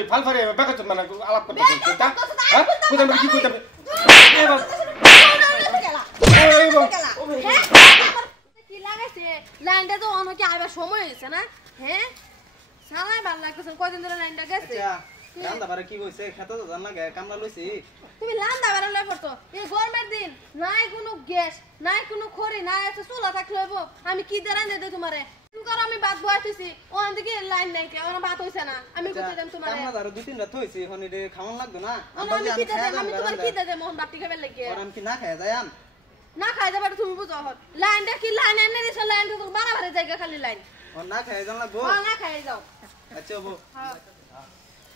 এই ফালফারে বেকার মানে আলাপ করতে তা হ্যাঁ কোথায় কি কইতাম কি লাগাইছে লাইনটা তো অনেকে আইবার সময় হয়েছে না হ্যাঁ সালাই ভালো লাগতেছে কয়দিন ধরে লাইনটা গেছে রান্দা বারে কি কইছে খেতে তো জান লাগে কামলা লইছি তুমি লান্দা বারে লই পড়তো এই গরমের দিন নাই কোনো গ্যাস নাই কোনো খড়ি নাই আছে চুলা থাকলে হইব আমি কি দেরান দে তোমারে করো আমি বাদ বইতেছি ওখান থেকে লাইন নাই কে ওনা বাত হইছে না আমি কইতে দেম তোমারে কামলা ধরো দুই তিন রাত হইছে এখন এডে খাওয়ান লাগতো না আমি কি দেম আমি তোমার কি দেম মোহন বাটি খাবে লাগে আর আমি কি না খায় যাই না খাই যাবে তুমি বুঝো লাইনটা কি লাইন এনে দিছ লাইনটা তো বাড়াবাড়ি জায়গা খালি লাইন ও না খায় জান লাগবো না খাই যাও আচ্ছা বউ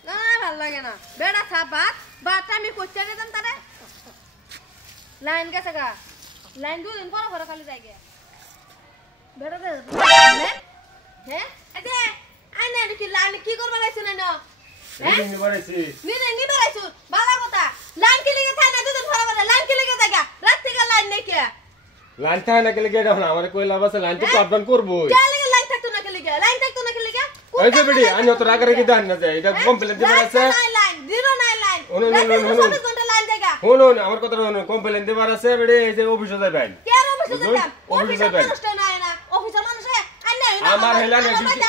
না ভালো লাগে না বেড়া খা বাত আমি কইতে দিতাম তারে লাইন গেছে গা লাইন দুদিন পর খালি জায়গা বেড়া দে হ্যাঁ আরে আইনা কি লাইন কি করবা লাইছ না হ্যাঁ নি বাড়াইছি নি বাড়াইছো বালা কথা লাইন কি লিগে থাই না দুদিন পর লাইন কি লিগে জায়গা রাত থেকে লাইন নাই কে লাইন থাই না গেলে গেডা না আমারে কই লাভ আছে লাইন তো আপডাউন করবই কে লিগে লাইন থাকতো না কে লিগে লাইন থাকতো না কে লিগে এই যে বেডি আনি তো রাগারে কি দান না যায় এটা কমপ্লেইন দিবার আছে লাইন জিরো নাই লাইন ওনো 24 ঘন্টা লাইন জায়গা শুনো আমার কথা শুনো কমপ্লেইন দিবার আছে বেডি এই যে অফিসে যাবেন কে অফিসে যাবেন অফিসে মানুষ নাই না অফিসের মানুষ আইনা আমার হেলা না ডিউটি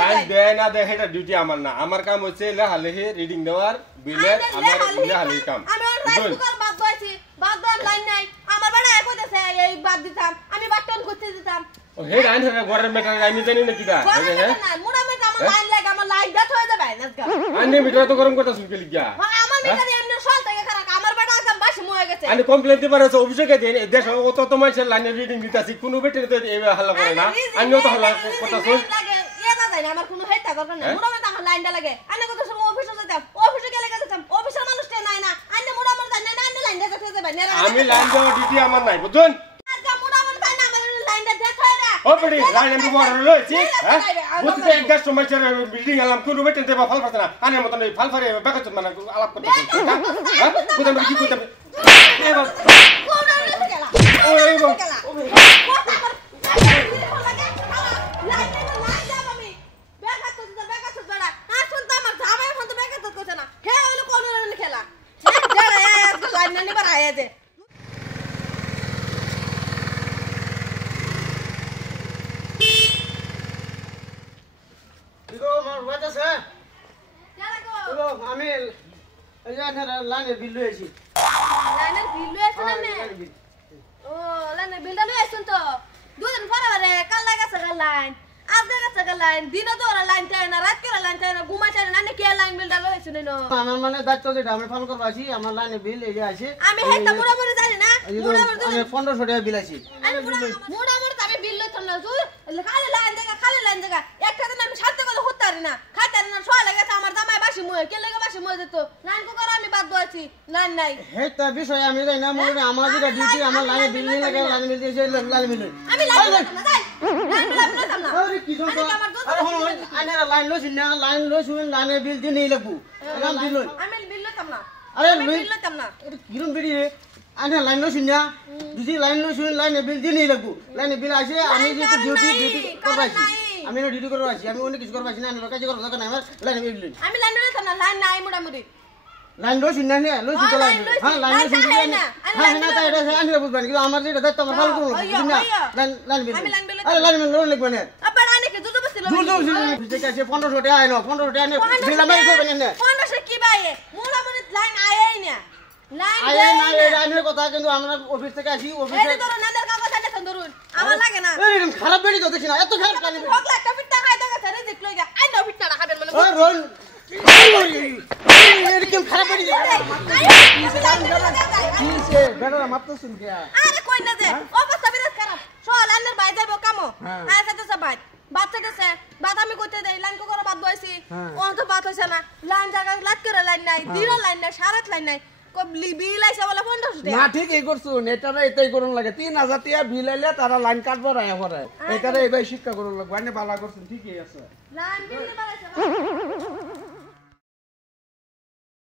লাইন দেয় না দেয় এটা ডিউটি আমার না আমার কাম হচ্ছে লেখালেখি রিডিং দেওয়ার বিলের আমার লেখালেখি কাম আমি রাইস কুকার বাদ দইছি বাদ দন লাইন নাই আমার বড় এক কইতেছে এই বাদ দিতাম আমি বাটন করতে দিতাম ও হে লাইন হে ঘরের মেটার আমি জানি না কিডা হ্যাঁ মোড়া মে আমার লাইন লাগে আমার লাইন দাত হয়ে যাবে নাজকা আনি মিটার তো গরম করতে শুনকে লিগা আমার মিটার এমনি সল থেকে খারাপ আমার বড় কাম বাসি ময়ে গেছে আনি কমপ্লেইন দিবার আছে অফিসে কে দেন দেশ অত তো মানুষের লাইনে রিডিং দিতাছি কোন বেটে তো এই হাল্লা করে না আমিও তো হাল্লা কথা শুন লাগে ইয়া না যায় আমার কোনো হেতা দরকার নাই মোড়া মে আমার লাইনটা লাগে আনি কত সময় অফিসে যেতাম অফিসে গেলে যেতাম অফিসের মানুষটা নাই না আনি মোড়া মে যায় না আনি লাইন দিতে যাবে আমি লাইন দেওয়া ডিউটি আমার নাই বুঝুন ও বড়ি লাইন আমি বড় লইছি হ্যাঁ বুঝতে এক দেশ সময় চার বিল্ডিং আলাম কোন বেটে দেবা ফাল পাতা না আনে মতন এই ফাল ফারে বেকার মানে আলাপ করতে হ্যাঁ কোথায় কি কইতাম এই বাবা ওই বাবা আমি এই যে লাইনের বিল লইছি লাইনের বিল লইছ না নে ও লাইনের বিলটা লইছন তো দুদিন পরে কাল লাগাছে লাইন আজ লাগাছে লাইন দিন তো ওরা লাইন চাই না রাত করে লাইন চাই না ঘুমা চাই না কে লাইন বিলটা লইছ না আমার মানে দায়িত্ব যেটা আমি ফোন করব আছি আমার লাইনের বিল এই যে আছে আমি হেটা মুড়া মুড়ি জানি না মুড়া মুড়ি আমি 1500 টাকা বিল আছি আমি মুড়া মুড়ি আমি বিল লইতাম না তুই খালি লাইন জায়গা একটা দিন আমি সাথে কথা হতারি না খাতারি না সোয়া লাগেছে আমার জামাই বাসি মুয়ে কে লাগে বাসি মুয়ে দিত লাইন কো করে আমি বাদ দইছি লাইন নাই হেটা বিষয় আমি জানি না মুড়ি আমার যেটা ডিউটি আমার লাইনের বিল নিয়ে লাগে লাইন বিল দিয়েছে লাইন বিল আমি লাইন লইতাম না যাই লাইন লইতাম না আরে কি জন্য আরে হন আইনারা লাইন লইছিন না লাইন লইছুন লাইনের বিল দিয়ে নিয়ে লাগবো নাম দিল আমি বিল লইতাম না আরে বিল লইতাম না এটা কিরম বিড়ি আইনা লাইন লইছিন না দুজি লাইন লইছুন লাইনের বিল দিয়ে নিয়ে লাগবো লাইনের বিল আসে আমি যে ডিউটি করবাইছি আমি না ডিউটি করবাইছি আমি অন্য কিছু করবাইছি না লোকাজ করব দরকার নাই আমার লাইনের বিল দিন আমি লাইন লইতাম না লাইন নাই মোড়া মুড়ি লাইন লইছিন না নে লইছি তো লাইন হ্যাঁ লাইন লইছিন না হ্যাঁ না তাই এটা আইনা বুঝবেন কিন্তু আমার যেটা দায়িত্ব আমার ভালো করব না লাইন বিল আরে লাইন বিল লাগবে না আবার আনে কি দুটো বসছিল ঠিক আছে 1500 টাকা আইনো 1500 টাকা নে বিল আমি করবেন না 1500 কি ভাই মোড়া মুড়ি লাইন আইই না লাইন আইই না লাইনের কথা কিন্তু আমরা অফিস থেকে আসি অফিসে এই ধরো নাদের কাগজ আছে ধরুন আমার লাগে না এই খারাপ বেড়ি তো দেখি না এত খারাপ কানি ভোগলা একটা পিঠা খাই দাও রে দেখ লইগা আইনো পিঠা খাবেন মানে ওই রোল এরকম খারাপ বেড়ি কিসে বেড়া মাত্র শুন কে আরে কই না যে অবস্থা বিরাট খারাপ চল আন্নার ভাই যাইবো কামো আয় সাথে সব ভাই বাচ্চা দেছে বাদ আমি কইতে দেই লাইন কো করে বাদ দইছি ও তো বাদ হইছে না লাইন জায়গা লাট করে লাইন নাই জিরো লাইন নাই সারাত লাইন নাই বিল আইছে বলে 1500 টাকা না ঠিক এই করছু নেটারে এটাই করুন লাগে 3000 টাকা বিল আইলে তারা লাইন কাটবো রায়া পড়ে এইটারে এইবাই শিক্ষা করুন লাগবে আনে বালা করছেন ঠিকই আছে লাইন বিল বাড়াইছে